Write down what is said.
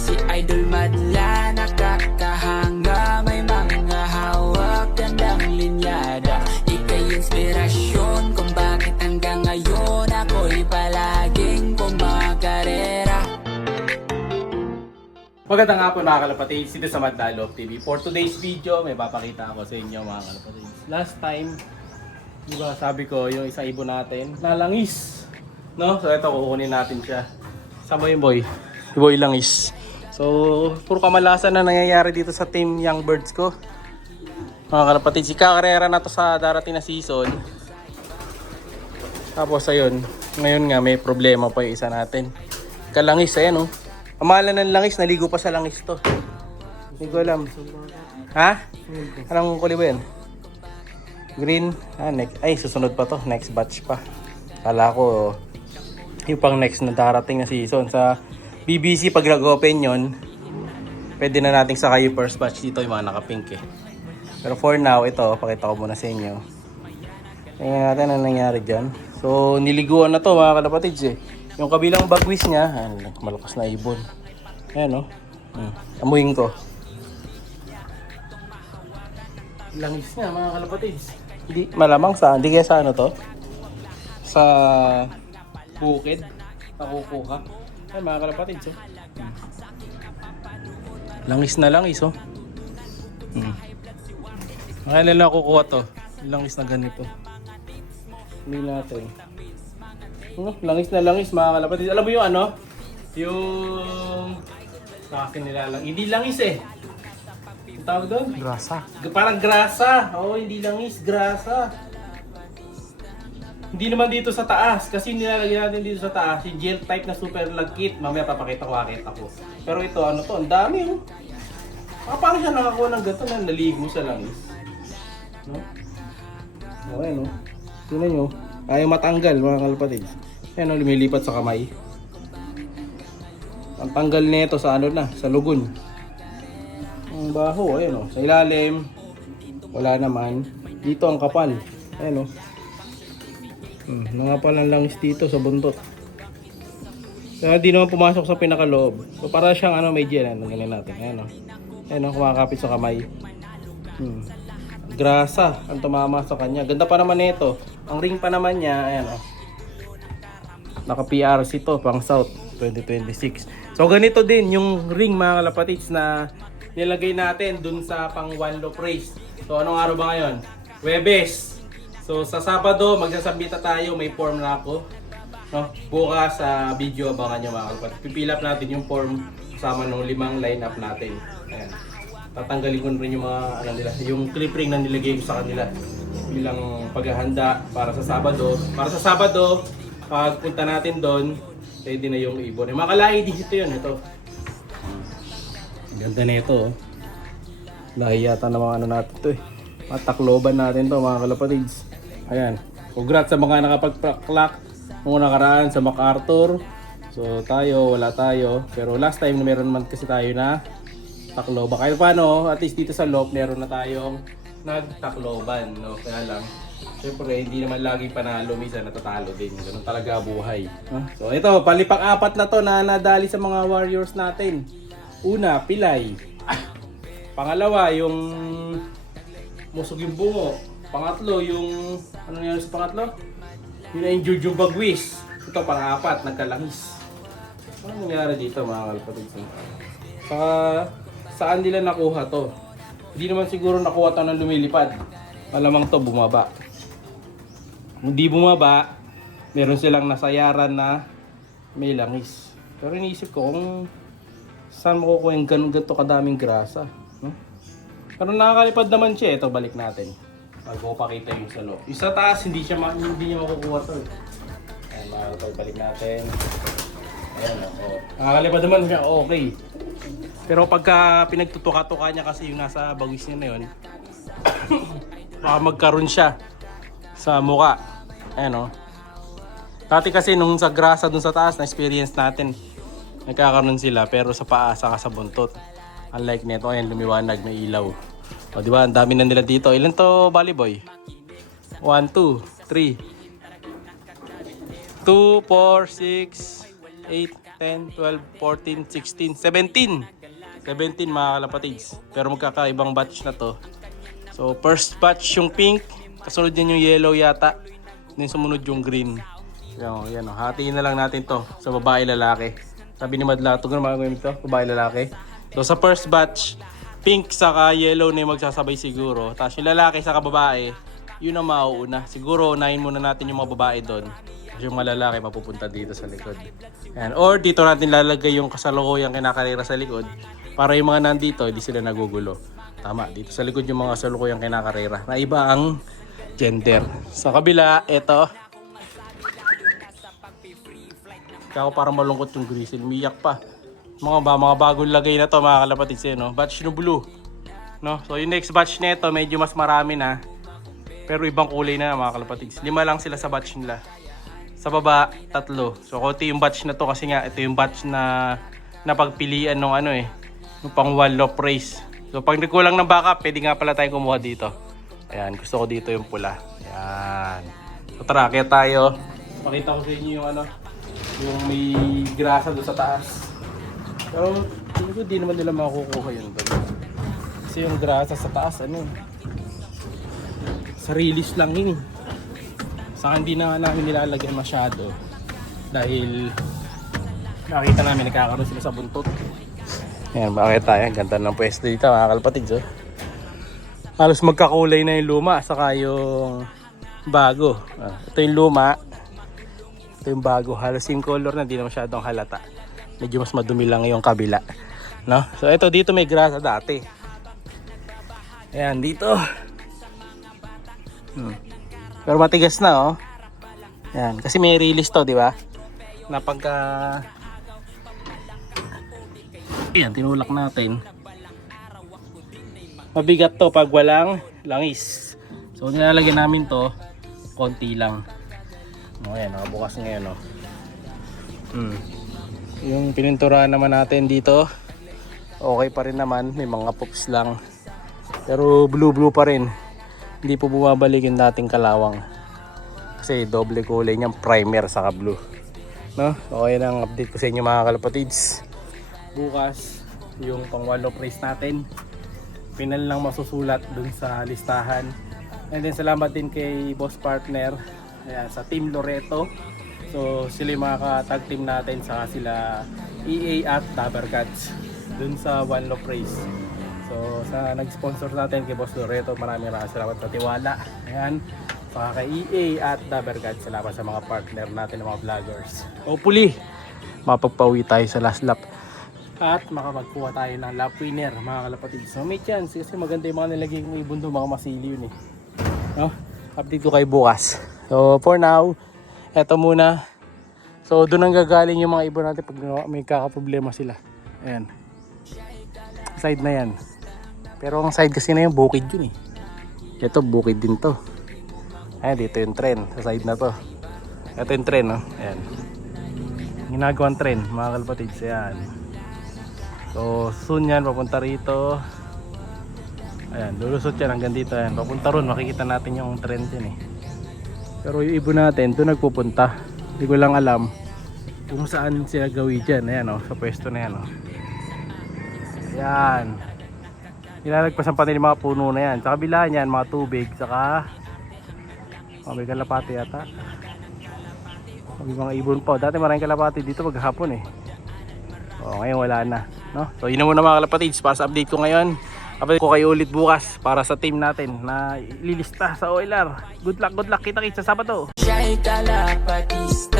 si Idol madla, nakakahanga, may mga hawak, gandang linyada. Ika'y inspirasyon kung bakit hanggang ngayon ako'y palaging kumakarera. Magandang hapon mga kalapatids, dito sa Madla Love TV. For today's video, may papakita ako sa inyo mga kalapatids. Last time, diba sabi ko yung isang ibon natin, nalangis. No? So ito, kukunin natin siya. Sama yung boy. Yung boy langis. So, puro kamalasan na nangyayari dito sa team Young Birds ko. Mga kalapatids, ikakarera na to sa darating na season. Tapos ayun, ngayon nga may problema pa yung isa natin. Kalangis, ayan oh. Amalan ng langis, naligo pa sa langis to. Hindi ko alam. Ha? Anong kulay ba yan? Green? Ay, susunod pa to. Next batch pa. Kala ko, yung pang next na darating na season. Sa BBC, pag nag-open yun, pwede na nating sakay yung first batch dito, yung mga naka-pink eh. Pero for now, ito, pakita ko muna sa inyo. Tingnan natin ang nangyari dyan. So, niliguan na to mga kalapatids eh. Yung kabilang bagwis niya, malakas na ibon. Ayan o. Amuhin ko. Langis niya mga kalapatids. Hindi, malamang sa, hindi kaya sa ano to? Sa bukid. Nakukuha. Ay mga kalapatids oh. Langis na langis oh. Kailan lang kukuha to? Langis na ganito. Hindi natin. Langis na langis mga kalapatids. Alam mo yung ano? Yung sa akin nilalang. Hindi langis eh. Ang tawag doon? Grasa. Parang grasa. Oo, hindi langis. Grasa. Hindi naman dito sa taas. Kasi nilalagyan natin dito sa taas. Yung gel type na super lagkit. Mamaya papakita ko akit ako. Pero ito ano to? Ang dami oh. Paano siya nakakuha ng gato na naligo sa langis? No? Okay no? Tingnan nyo. Ayaw matanggal mga kalapatids. Ayan o, lumilipat sa kamay. Ang tanggal nito sa ano na, sa lugon. Ang baho, ayan o. Sa ilalim, wala naman. Dito ang kapal. Ayan o. Nangapal ang langis dito sa buntot. Kaya di naman pumasok sa pinakaloob. So, para siyang ano, may gel. Ganyan natin. Ayan o. Ayan o, kumakapit sa kamay. Grasa ang tumama sa kanya. Ganda pa naman nito. Ang ring pa naman niya, ayan o. Naka PRC to, pang South 2026. So ganito din yung ring mga kalapatids na nilagay natin dun sa pang one loop race. So anong araw ba ngayon? Webes. So sa Sabado magsasabita tayo, may form na ako. No? Bukas sa video abangan nyo mga kalapatids. Pipilap natin yung form kasama ng 5 lineup natin. Ayan. Tatanggalin ko rin yung mga ano nila, yung clip ring na nilagay ko sa kanila bilang paghahanda para sa Sabado. Para sa Sabado, pag punta natin doon, pwede na yung ibon. Yung mga kalahi dito yun, ito. Ganda na ito. Oh. Lahi yata na mga ano natin ito eh. Matakloban natin to mga kalapatids. Ayan. Congrats sa mga nakapag-clock nung nakaraan sa MacArthur. So tayo, wala tayo. Pero last time meron man kasi tayo na takloban. Kahit paano, at least dito sa loob, meron na tayong nagtakloban. No? Kaya lang, siyempre, hindi naman laging panalo, minsan natatalo din. Ganun talaga buhay. So ito, palipang-apat na to na nadali sa mga warriors natin. Una, pilay. Pangalawa, yung musog yung bungo. Pangatlo, yung ano nangyari sa pangatlo? Yung na-injured yung bagwis. Ito, pang-apat, nagkalangis. Ano nangyari dito mga kalapatids? Saan nila nakuha to? Hindi naman siguro nakuha to ng lumilipad. Malamang to bumaba. Hindi bumaba, meron silang nasayaran na may langis. Pero iniisip ko kung saan makukuha yung ganito kadaming grasa. No? Pero nakakalipad naman siya. Ito, balik natin. Bago ko pakita yung sa loob. Yung sa taas, hindi niya makukuha to. Ayan, makakapag balik natin. Ayan, oh. Nakakalipad naman siya, okay. Pero pagka pinagtutuka-tuka niya kasi yung nasa bagwis niya na yun, baka magkaroon siya sa muka. Ayan o. Dati kasi nung sa grasa dun sa taas, na-experience natin, nagkakaroon sila pero sa paa saka sa buntot. Unlike nito, ayan lumiwanag, may ilaw. O diba, ang dami na nila dito. Ilan to, Bali Boy? 1, 2, 3 2, 4, 6, 8 10, 12, 14, 16, 17. 17 mga kalapatids. Pero magkakaibang batch na to. So first batch yung pink, kasunod yan yung yellow yata. Then sumunod yung green. Yan, hatiin na lang natin to sa babae lalaki. Sabi ni Madla, ito na mga to, babae lalaki. So sa first batch, pink saka yellow na yung magsasabay siguro. Tapos yung lalaki saka babae, yun ang mauuna. Siguro unahin muna natin yung mga babae doon. Tapos yung mga lalaki mapupunta dito sa likod. Yan. Or dito natin lalagay yung kasalukuyang kinakarera sa likod. Para yung mga nandito, hindi sila nagugulo. Tama, dito sa likod yung mga kasalukuyang kinakarera. Na iba ang gender. Sa kabila, ito. Kako parang malungkot yung grizzle. Miyak pa. Mga bagong lagay na to mga kalapatids eh, no? Batch no blue. No? So yung next batch nito medyo mas marami na. Pero ibang kulay na mga kalapatids. 5 lang sila sa batch nila. Sa baba, 3. So konti yung batch na to kasi nga ito yung batch na napagpilian nung ano eh. Yung pang wall of race. So pag nagkulang ng backup, pwede nga pala tayong kumuha dito. Ayan, gusto ko dito yung pula. Ayan. So tara, kaya tayo. Pakita ko sa inyo yung ano, yung may grasa doon sa taas. Pero hindi naman nila makukuha yun doon. Kasi yung grasa sa taas, ano, sa release lang yun. Saka hindi na namin nilalagyan masyado. Dahil nakita namin nagkakaroon sila sa buntot. Ayan, bakit tayo? Ganda ng pwesto dito mga kalapatids. Oh. Halos magkakulay na yung luma saka yung bago. Ito yung luma. Ito yung bago. Halos yung color na hindi na masyadong halata. Medyo mas madumi lang yung kabila. No? So ito dito may grasa dati. Ayan dito. Pero matigas na oh. Ayan. Kasi may release to, di ba? Na pagka... Ayan, tinulak natin. Mabigat to pag walang langis. So nilalagyan namin to konti lang. O ayan, nakabukas ngayon o. Yung pininturahan naman natin dito, okay pa rin naman, may mga pops lang. Pero blue pa rin. Hindi po bumabalik yung dating kalawang. Kasi doble kulay niyang primer saka blue. No? So ayan ang update ko sa inyo mga kalapatids. Bukas yung pang wall of race natin. Final lang masusulat dun sa listahan. And then salamat din kay boss partner, ayan, sa Team Loreto. So sila yung mga ka-tag team natin, saka sila EA at Dabarcats dun sa One Love Race. So sa nag-sponsor natin kay Boss Loreto, maraming salamat sa tiwala. Ayan, saka kay EA at Dabarcats, salamat sa mga partner natin, mga vloggers. Hopefully mapagpawi tayo sa last lap at makapagkuha tayo ng lap winner mga kalapatids. So may chance kasi maganda yung mga nilagay kong ibon doon, mga masili yun eh. No? Update ko kayo bukas. So for now, eto muna. So doon ang gagaling yung mga ibon natin pag may kakaproblema sila. Ayan. Side na yan. Pero ang side kasi na yung bukid yun eh. Ito bukid din to. Ayan, dito yung trend sa side na to. Ito yung trend, no? Ayan. Ginagawang trend mga kalapatids. Ayan. So soon yan, papunta rito. Ayan, lulusot yan hanggang dito. Ayan, papunta ron, makikita natin yung trend yan eh. Pero yung ibon natin, doon nagpupunta. Hindi ko lang alam kung saan sila gawin dyan. Ayan o, sa pwesto na yan o. Ayan. Nilalagpasan pa din yung mga puno na yan. Sa kabila niyan, mga tubig. Saka may kalapati yata. May mga ibon pa. Dati maraming kalapati dito maghapon eh. O, ngayon wala na. No? So yun na muna mga kalapatids para sa update ko ngayon. Update ko kayo ulit bukas para sa team natin na ililista sa OLR. Good luck, kita-kits sa Sabado. Siya'y kalapatista.